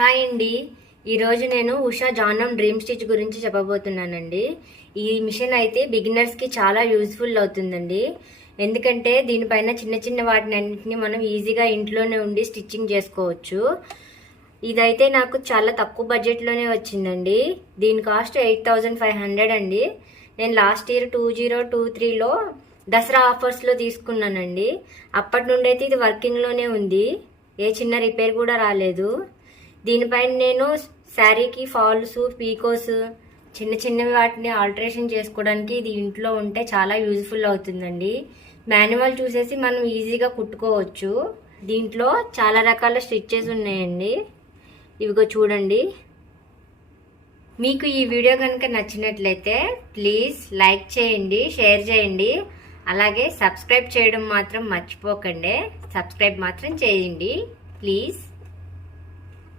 Hi అండి. ఈరోజు నేను ఉషా జానం డ్రీమ్ స్టిచ్ గురించి చెప్పబోతున్నానండి. ఈ మిషన్ అయితే బిగినర్స్కి చాలా యూజ్ఫుల్ అవుతుందండి. ఎందుకంటే దీనిపైన చిన్న చిన్న వాటిని అన్నింటినీ మనం ఈజీగా ఇంట్లోనే ఉండి స్టిచ్చింగ్ చేసుకోవచ్చు. ఇదైతే నాకు చాలా తక్కువ బడ్జెట్లోనే వచ్చిందండి. దీని కాస్ట్ 8500 అండి. నేను లాస్ట్ ఇయర్ 2023లో దసరా ఆఫర్స్లో తీసుకున్నానండి. అప్పటి నుండి అయితే ఇది వర్కింగ్లోనే ఉంది. ఏ చిన్న రిపేర్ కూడా రాలేదు. దీనిపైన నేను శారీకి ఫాల్స్, పీకోస్, చిన్న చిన్నవి వాటిని ఆల్టరేషన్ చేసుకోవడానికి ఇది ఇంట్లో ఉంటే చాలా యూజ్ఫుల్ అవుతుందండి. మాన్యువల్ చూసేసి మనం ఈజీగా కుట్టుకోవచ్చు. దీంట్లో చాలా రకాల స్టిచ్చెస్ ఉన్నాయండి. ఇవిగో చూడండి. మీకు ఈ వీడియో కనుక నచ్చినట్లయితే ప్లీజ్ లైక్ చేయండి, షేర్ చేయండి, అలాగే సబ్స్క్రైబ్ చేయడం మాత్రం మర్చిపోకండి. సబ్స్క్రైబ్ మాత్రం చేయండి ప్లీజ్.